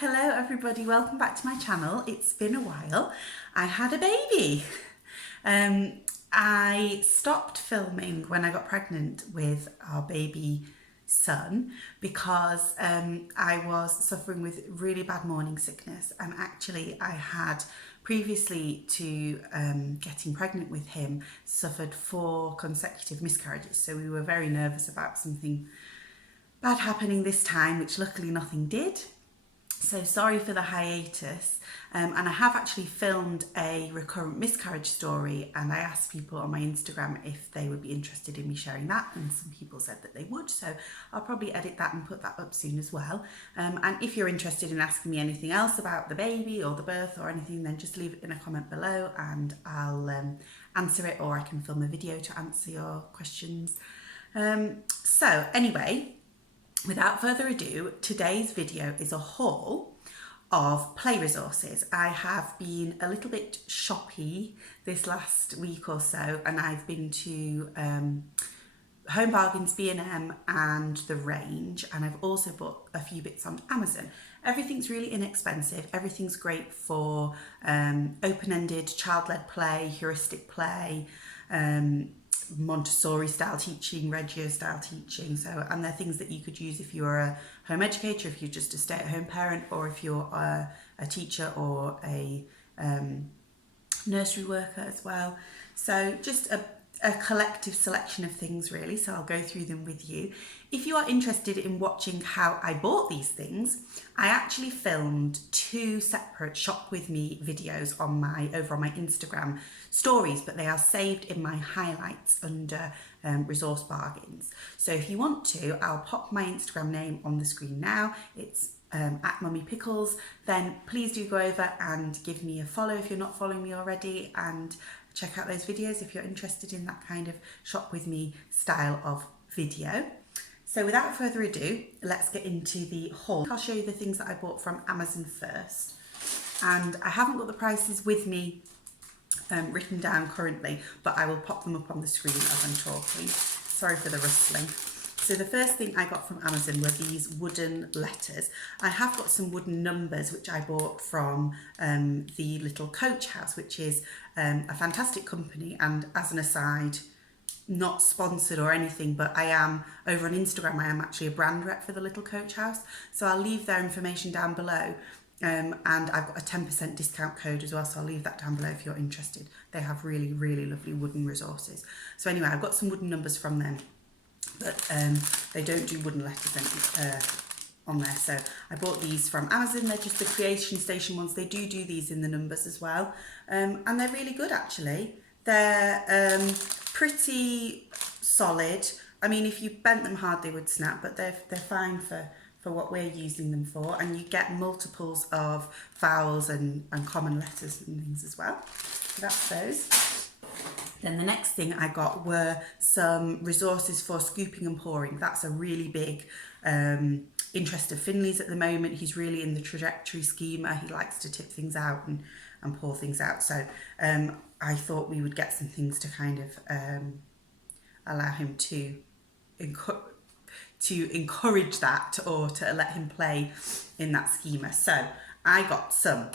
Hello everybody, welcome back to my channel. It's been a while. I had a baby. I stopped filming when I got pregnant with our baby son because I was suffering with really bad morning sickness, and actually I had previously to getting pregnant with him suffered 4 consecutive miscarriages, so we were very nervous about something bad happening this time, which luckily nothing did. So sorry for the hiatus, and I have actually filmed a recurrent miscarriage story, and I asked people on my Instagram if they would be interested in me sharing that, and some people said that they would, so I'll probably edit that and put that up soon as well. And if you're interested in asking me anything else about the baby or the birth or anything, then just leave it in a comment below and I'll answer it, or I can film a video to answer your questions. So anyway, without further ado, today's video is a haul of play resources. I have been a little bit shoppy this last week or so, and I've been to Home Bargains, B&M and The Range, and I've also bought a few bits on Amazon. Everything's really inexpensive. Everything's great for open-ended, child-led play, heuristic play, Montessori style teaching, Reggio style teaching. So, and they're things that you could use if you're a home educator, if you're just a stay-at-home parent, or if you're a teacher or a nursery worker as well. So just a collective selection of things really, so I'll go through them with you. If you are interested in watching how I bought these things, I actually filmed 2 separate shop with me videos over on my Instagram stories, but they are saved in my highlights under resource bargains. So if you want to, I'll pop my Instagram name on the screen now. It's at Mummy Pickles. Then please do go over and give me a follow if you're not following me already, and check out those videos if you're interested in that kind of shop with me style of video. So without further ado, let's get into the haul. I'll show you the things that I bought from Amazon first, and I haven't got the prices with me written down currently, but I will pop them up on the screen as I'm talking. Sorry for the rustling. So the first thing I got from Amazon were these wooden letters. I have got some wooden numbers which I bought from the Little Coach House, which is a fantastic company, and as an aside, not sponsored or anything, but I am over on Instagram. I am actually a brand rep for the Little Coach House, so I'll leave their information down below, and I've got a 10% discount code as well, so I'll leave that down below if you're interested. They have really, really lovely wooden resources. So anyway, I've got some wooden numbers from them, but they don't do wooden letters on there. So I bought these from Amazon. They're just the Creation Station ones. They do these in the numbers as well, and they're really good actually. They're pretty solid. I mean, if you bent them hard they would snap, but they're fine for what we're using them for, and you get multiples of vowels and common letters and things as well. So that's those. Then the next thing I got were some resources for scooping and pouring. That's a really big interest of Finley's at the moment. He's really in the trajectory schema. He likes to tip things out and pour things out. So I thought we would get some things to kind of allow him to encourage that, or to let him play in that schema. So I got some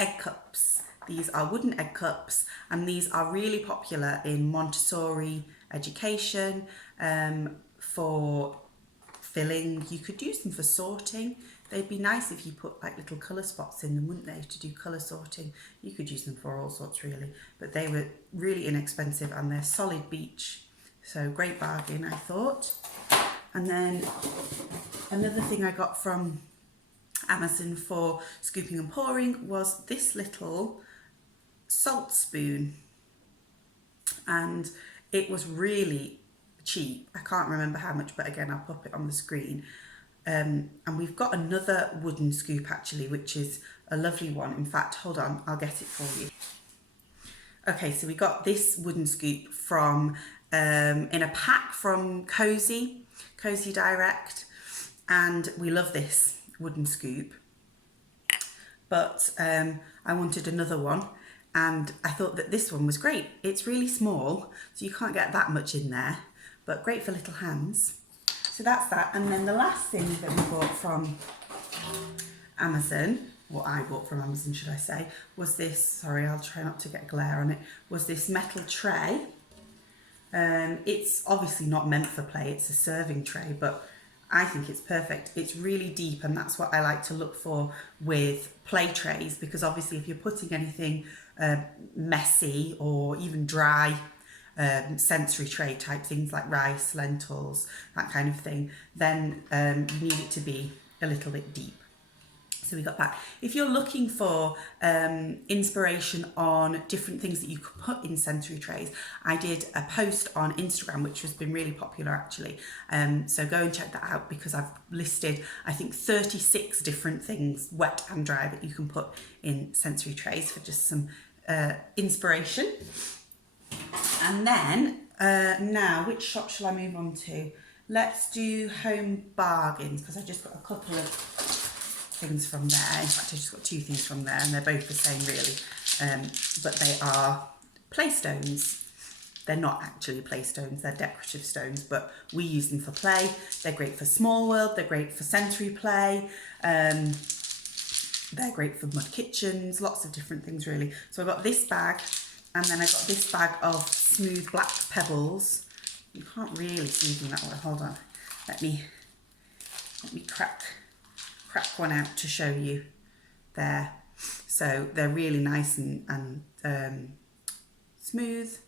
egg cups. These are wooden egg cups, and these are really popular in Montessori education for filling. You could use them for sorting. They'd be nice if you put like little colour spots in them, wouldn't they, to do colour sorting. You could use them for all sorts really, but they were really inexpensive and they're solid beech, so great bargain I thought. And then another thing I got from Amazon for scooping and pouring was this little salt spoon, and it was really cheap. I can't remember how much, but again I'll pop it on the screen. And we've got another wooden scoop actually, which is a lovely one. In fact, hold on, I'll get it for you. Okay, so we got this wooden scoop from in a pack from Cozy Direct, and we love this wooden scoop, but I wanted another one, and I thought that this one was great. It's really small, so you can't get that much in there, but great for little hands. So that's that. And then the last thing that we bought from Amazon, what I bought from Amazon should I say, was this, sorry I'll try not to get glare on it, was this metal tray. It's obviously not meant for play, it's a serving tray, but I think it's perfect. It's really deep, and that's what I like to look for with play trays, because obviously if you're putting anything messy or even dry, sensory tray type things like rice, lentils, that kind of thing, then you need it to be a little bit deep. So we got that. If you're looking for inspiration on different things that you could put in sensory trays, I did a post on Instagram, which has been really popular actually. So go and check that out, because I've listed, I think, 36 different things, wet and dry, that you can put in sensory trays for just some inspiration. And then, now, which shop shall I move on to? Let's do Home Bargains, because I just got a couple of things from there. In fact, I just got two things from there, and they're both the same really, but they are play stones. They're not actually play stones, they're decorative stones, but we use them for play. They're great for small world, they're great for sensory play, they're great for mud kitchens, lots of different things really. So I got this bag, and then I got this bag of smooth black pebbles. You can't really see them that way, hold on, let me crack one out to show you there. So they're really nice and smooth,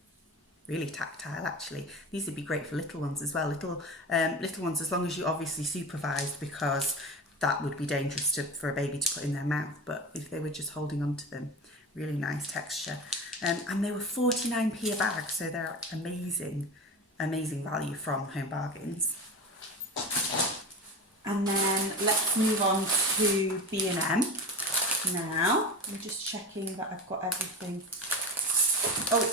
really tactile actually. These would be great for little ones as well, little ones, as long as you obviously supervised, because that would be dangerous for a baby to put in their mouth, but if they were just holding on to them, really nice texture. And they were 49p a bag, so they're amazing value from Home Bargains. And then let's move on to B&M. Now, I'm just checking that I've got everything. Oh,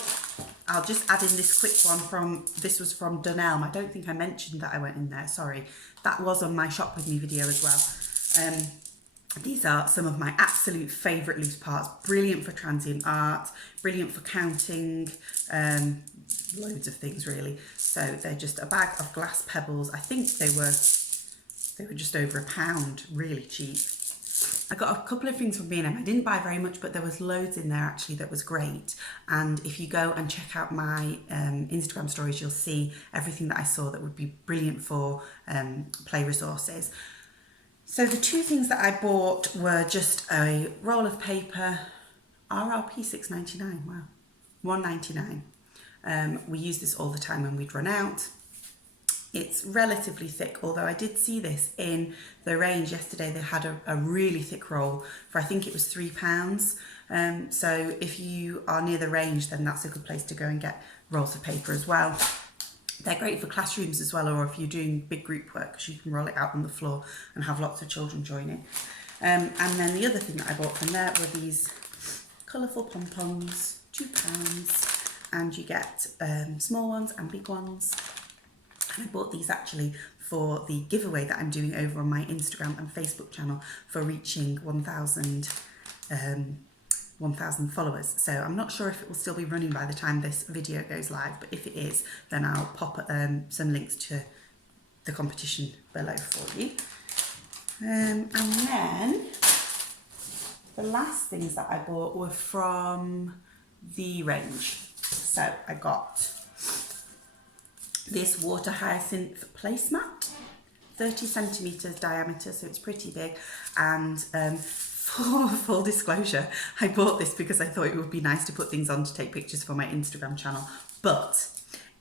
I'll just add in this quick one this was from Dunelm. I don't think I mentioned that I went in there, sorry. That was on my Shop With Me video as well. These are some of my absolute favourite loose parts. Brilliant for transient art, brilliant for counting, loads of things really. So they're just a bag of glass pebbles. I think they were just over £1, really cheap. I got a couple of things from B&M. I didn't buy very much, but there was loads in there actually that was great. And if you go and check out my Instagram stories, you'll see everything that I saw that would be brilliant for play resources. So the two things that I bought were just a roll of paper, RRP $6.99, wow, $1.99. We use this all the time when we'd run out. It's relatively thick, although I did see this in the range yesterday. They had a really thick roll for, I think it was £3. So if you are near the range, then that's a good place to go and get rolls of paper as well. They're great for classrooms as well, or if you're doing big group work, because you can roll it out on the floor and have lots of children joining. And then the other thing that I bought from there were these colourful pom-poms, £2, and you get small ones and big ones. And I bought these actually for the giveaway that I'm doing over on my Instagram and Facebook channel for reaching 1,000 followers. So I'm not sure if it will still be running by the time this video goes live, but if it is, then I'll pop some links to the competition below for you. And then the last things that I bought were from the range. So I got this water hyacinth placemat, 30 centimetres diameter, so it's pretty big. And for full disclosure, I bought this because I thought it would be nice to put things on to take pictures for my Instagram channel, but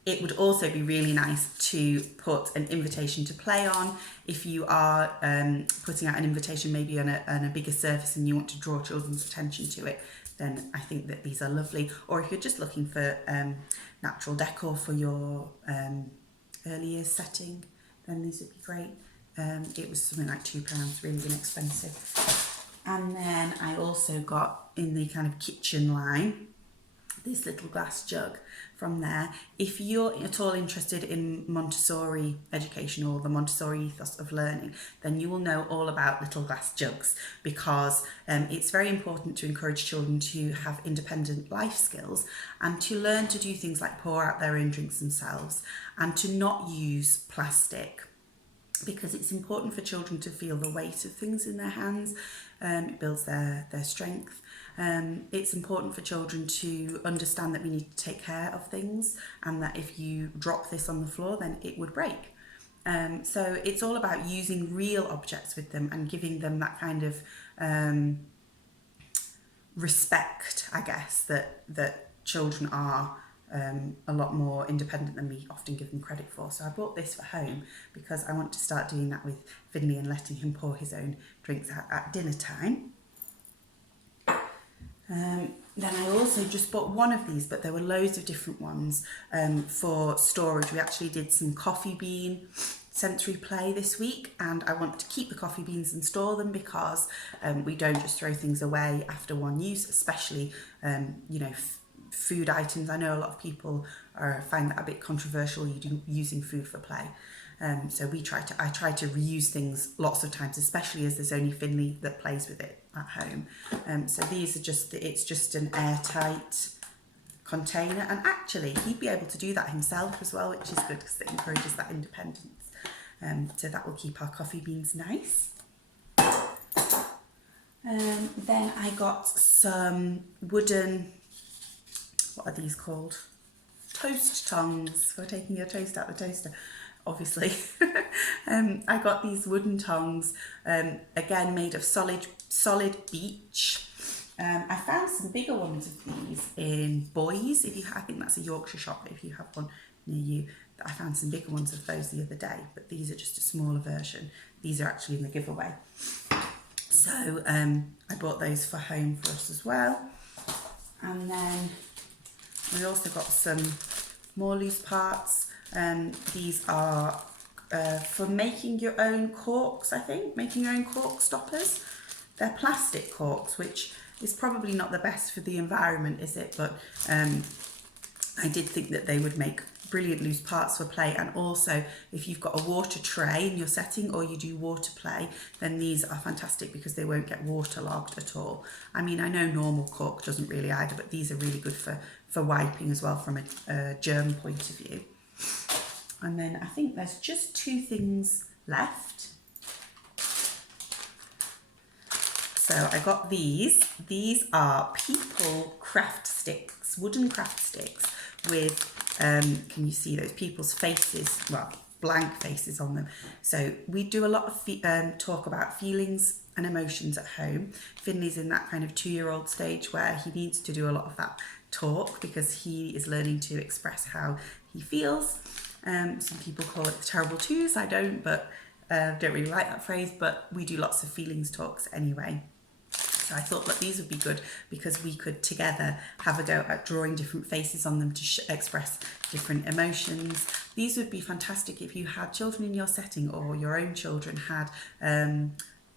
it would also be really nice to put an invitation to play on. If you are putting out an invitation maybe on a bigger surface and you want to draw children's attention to it, then I think that these are lovely. Or if you're just looking for natural decor for your early years setting, then these would be great. It was something like £2, really inexpensive. And then I also got, in the kind of kitchen line, this little glass jug from there. If you're at all interested in Montessori education or the Montessori ethos of learning, then you will know all about little glass jugs, because it's very important to encourage children to have independent life skills and to learn to do things like pour out their own drinks themselves and to not use plastic. because it's important for children to feel the weight of things in their hands. It builds their strength. It's important for children to understand that we need to take care of things, and that if you drop this on the floor, then it would break. So it's all about using real objects with them and giving them that kind of respect, I guess, that children are a lot more independent than we often give them credit for. So I bought this for home because I want to start doing that with Finley and letting him pour his own drinks at dinner time. Then I also just bought one of these, but there were loads of different ones for storage. We actually did some coffee bean sensory play this week, and I want to keep the coffee beans and store them because we don't just throw things away after one use, especially food items. I know a lot of people find that a bit controversial, using food for play. So I try to reuse things lots of times, especially as there's only Finley that plays with it at home. So these are it's just an airtight container, and actually he'd be able to do that himself as well, which is good because it encourages that independence. So that will keep our coffee beans nice. Then I got some wooden, what are these called? Toast tongs for taking your toast out the toaster, obviously. I got these wooden tongs, again made of solid beech. I found some bigger ones of these in Boys. I think that's a Yorkshire shop if you have one near you. I found some bigger ones of those the other day, but these are just a smaller version. These are actually in the giveaway. So I bought those for home for us as well. And then we also got some more loose parts. These are for making your own corks, I think, making your own cork stoppers. They're plastic corks, which is probably not the best for the environment, is it? But I did think that they would make brilliant loose parts for play. And also, if you've got a water tray in your setting or you do water play, then these are fantastic because they won't get waterlogged at all. I mean, I know normal cork doesn't really either, but these are really good for wiping as well from a germ point of view. And then I think there's just two things left. So I got these. These are people craft sticks, wooden craft sticks with, can you see those people's faces? Well, blank faces on them. So we do a lot of talk about feelings and emotions at home. Finley's in that kind of 2-year-old stage where he needs to do a lot of that talk because he is learning to express how he feels. Some people call it the terrible twos. I don't, but don't really like that phrase, but we do lots of feelings talks anyway. So I thought that these would be good because we could together have a go at drawing different faces on them to express different emotions. These would be fantastic if you had children in your setting or your own children had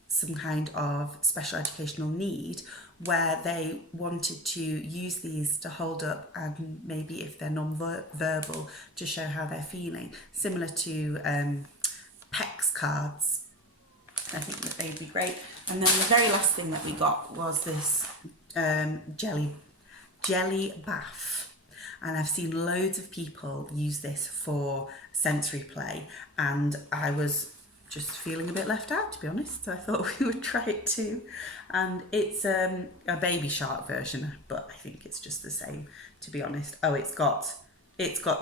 some kind of special educational need where they wanted to use these to hold up and maybe if they're non-verbal to show how they're feeling, similar to PECS cards. I think that they'd be great. And then the very last thing that we got was this jelly bath. And I've seen loads of people use this for sensory play, and I was just feeling a bit left out, to be honest, so I thought we would try it too. And it's a Baby Shark version, but I think it's just the same, to be honest. Oh, it's got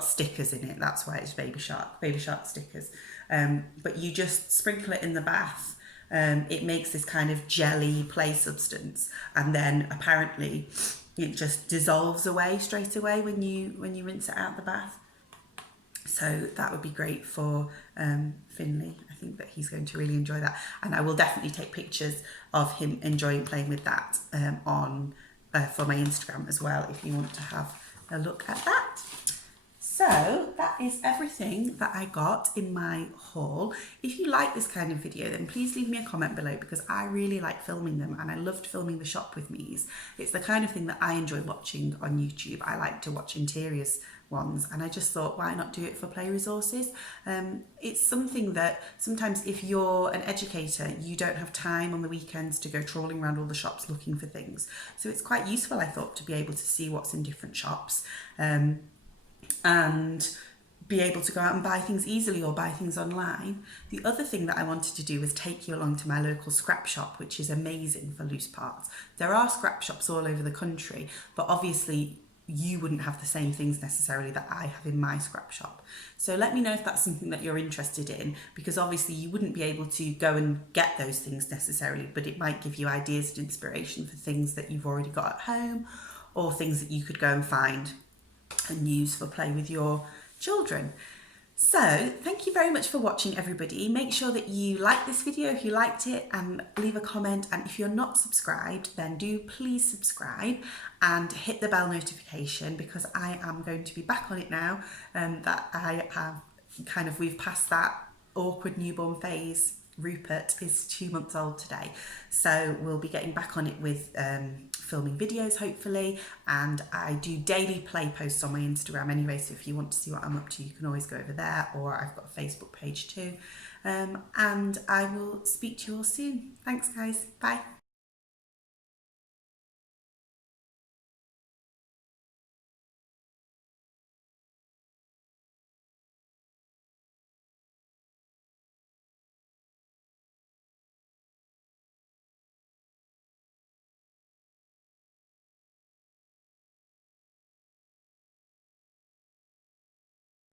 stickers in it, that's why it's Baby Shark stickers. But you just sprinkle it in the bath. It makes this kind of jelly play substance, and then apparently it just dissolves away straight away when you rinse it out the bath. So that would be great for Finley. I think that he's going to really enjoy that, and I will definitely take pictures of him enjoying playing with that for my Instagram as well, if you want to have a look at that. So that is everything that I got in my haul. If you like this kind of video, then please leave me a comment below because I really like filming them and I loved filming the shop with me's. It's the kind of thing that I enjoy watching on YouTube. I like to watch interiors ones, and I just thought, why not do it for play resources? It's something that sometimes if you're an educator, you don't have time on the weekends to go trawling around all the shops looking for things. So it's quite useful, I thought, to be able to see what's in different shops. And be able to go out and buy things easily or buy things online. The other thing that I wanted to do was take you along to my local scrap shop, which is amazing for loose parts. There are scrap shops all over the country, but obviously you wouldn't have the same things necessarily that I have in my scrap shop. So let me know if that's something that you're interested in, because obviously you wouldn't be able to go and get those things necessarily, but it might give you ideas and inspiration for things that you've already got at home, or things that you could go and find and use for play with your children. So thank you very much for watching, everybody. Make sure that you like this video if you liked it, and leave a comment, and if you're not subscribed, then do please subscribe and hit the bell notification, because I am going to be back on it now that I have we've passed that awkward newborn phase. Rupert is 2 months old today, so we'll be getting back on it with filming videos hopefully, and I do daily play posts on my Instagram anyway, so if you want to see what I'm up to you can always go over there, or I've got a Facebook page too, and I will speak to you all soon. Thanks guys, bye.